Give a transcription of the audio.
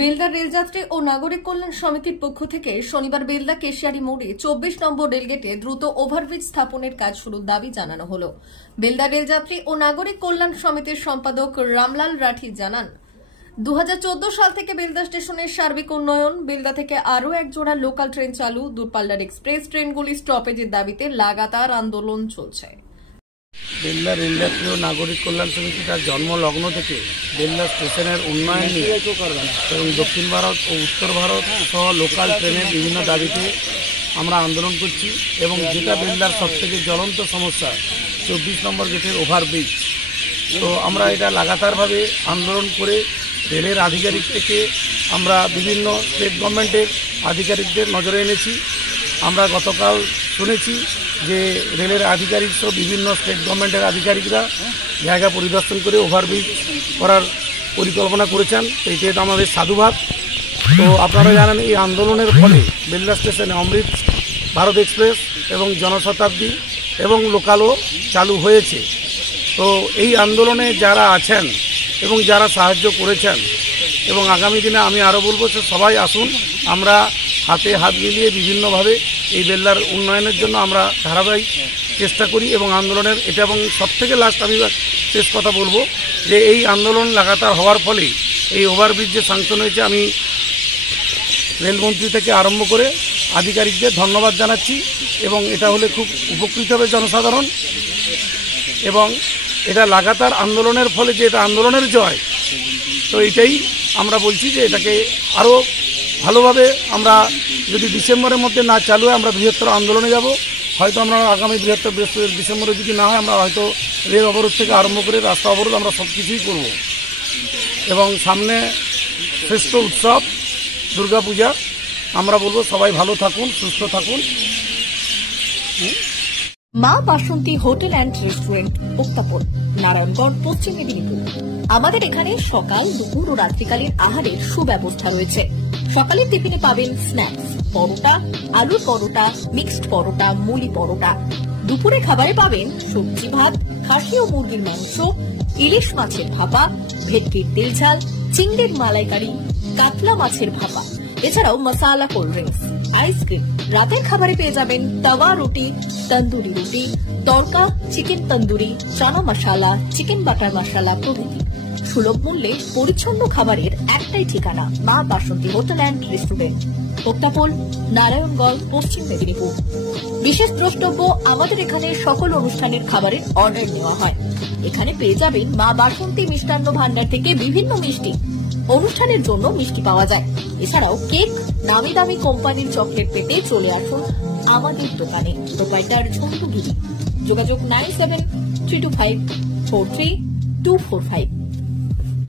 বেলদা রেলযাত্রী ও নাগরিক কল্যাণ সমিতির পক্ষ থেকে শনিবার বেলদা কেশিয়ারি মোড়ে ২৪ নম্বর রেলগেটে দ্রুত ওভারব্রিজ স্থাপনের কাজ শুরুর দাবি জানানো হল। বেলদা রেলযাত্রী ও নাগরিক কল্যাণ সমিতির সম্পাদক রামলাল রাঠি জানান, ২০১৪ সাল থেকে বেলদা স্টেশনের সার্বিক উন্নয়ন, বেলদা থেকে আরও এক জোড়া লোকাল ট্রেন চালু, দূরপাল্লার এক্সপ্রেস ট্রেনগুলি স্টপেজের দাবিতে লাগাতার আন্দোলন চলছে। বেলদা রেলযাত্রী ও নাগরিক কল্যাণ সমিতি তার জন্মলগ্ন থেকে বেলদা স্টেশনের উন্নয়ন নিয়ে এবং দক্ষিণ ভারত ও উত্তর ভারত সহ লোকাল ট্রেনের বিভিন্ন দাবিতে আমরা আন্দোলন করছি এবং যেটা বেলদার সবথেকে জ্বলন্ত সমস্যা ২৪ নম্বর গেটের ওভারব্রিজ। তো আমরা এটা লাগাতারভাবে আন্দোলন করে রেলের আধিকারিক থেকে আমরা বিভিন্ন স্টেট গভর্নমেন্টের আধিকারিকদের নজরে এনেছি। আমরা গতকাল শুনেছি যে রেলের আধিকারিক সহ বিভিন্ন স্টেট গভর্নমেন্টের আধিকারিকরা জায়গা পরিদর্শন করে ওভারব্রিজ করার পরিকল্পনা করেছেন, এইটা আমাদের সাধুবাদ। তো আপনারা জানেন এই আন্দোলনের ফলে বেলদা স্টেশনে অমৃত ভারত এক্সপ্রেস এবং জনশতাব্দী এবং লোকালও চালু হয়েছে। তো এই আন্দোলনে যারা আছেন এবং যারা সাহায্য করেছেন এবং আগামী দিনে আমি আরও বলবো যে সবাই আসুন, আমরা হাতে হাত মিলিয়ে বিভিন্নভাবে এই বেলদার উন্নয়নের জন্য আমরা ধারাবাহিক চেষ্টা করি এবং আন্দোলনের এটা এবং সবথেকে লাস্ট আমি শেষ কথা বলবো যে এই আন্দোলন লাগাতার হওয়ার ফলে এই ওভারব্রিজ যে স্যাংশন হয়েছে, আমি রেলমন্ত্রী থেকে আরম্ভ করে আধিকারিকদের ধন্যবাদ জানাচ্ছি এবং এটা হলে খুব উপকৃত হবে জনসাধারণ। এবং এটা লাগাতার আন্দোলনের ফলে যে এটা আন্দোলনের জয়, তো এটাই আমরা বলছি যে এটাকে আরও ভালোভাবে আমরা যদি ডিসেম্বরের মধ্যে না চালু হয় আমরা বৃহত্তর আন্দোলনে যাব। হয়তো আমরা আগামী বৃহত্তর ডিসেম্বরে যদি না হয় আমরা হয়তো রেল অবরোধ থেকে আরম্ভ করে রাস্তা অবরোধ আমরা সব কিছুই করব। এবং সামনে শ্রেষ্ঠ উৎসব দুর্গাপূজা, আমরা বলবো সবাই ভালো থাকুন, সুস্থ থাকুন। মা বাসন্তী হোটেল অ্যান্ড রেস্টুরেন্ট, উত্তাপন, নারায়ণগঞ্জ, পশ্চিম মেদিনীপুর। আমাদের এখানে সকাল, দুপুর ও রাত্রিকালীন আহারের সুব্যবস্থা রয়েছে। সকালের টিফিনে পাবেন স্ন্যাক্স, পরোটা, আলুর পরোটা, মিক্সড পরোটা, মুলি পরোটা। দুপুরে খাবারে পাবেন সবজি ভাত, খাসি ও মুরগির মাংস, ইলিশ মাছের ভাপা, ভেটকির তেল ঝাল, চিংড়ির মালাইকারি, কাতলা মাছের ভাপা, এছাড়াও মশালা কোল্ড ড্রিঙ্কস, আইসক্রিম। রাতের খাবারে পেয়ে যাবেন তাওয়া রুটি, তন্দুরি রুটি, তড়কা, চিকেন তন্দুরি, চানা মশালা, চিকেন বাটার মশালা প্রভৃতি। সুলভ মূল্যে পরিচ্ছন্ন খাবারের একটাই ঠিকানা, মা বাসন্তী হোটেল অ্যান্ড রেস্টুরেন্ট, উত্তাপন, নারায়ণগঞ্জ, পশ্চিম মেদিনীপুর। বিশেষ দ্রষ্টব্য, আমাদের এখানে সকল অনুষ্ঠানের খাবারের অর্ডার নেওয়া হয়। এখানে পেয়ে যাবেন মা বাসন্তী মিষ্টান্ন ভান্ডার থেকে বিভিন্ন মিষ্টি। অনুষ্ঠানের জন্য মিষ্টি পাওয়া যায়। এছাড়াও কেক, নামি দামি কোম্পানির চকলেট পেতে চলে আসুন আমাদের দোকানে। প্রোপাইটার ঝন্টু গিরি। যোগাযোগ 9732543245।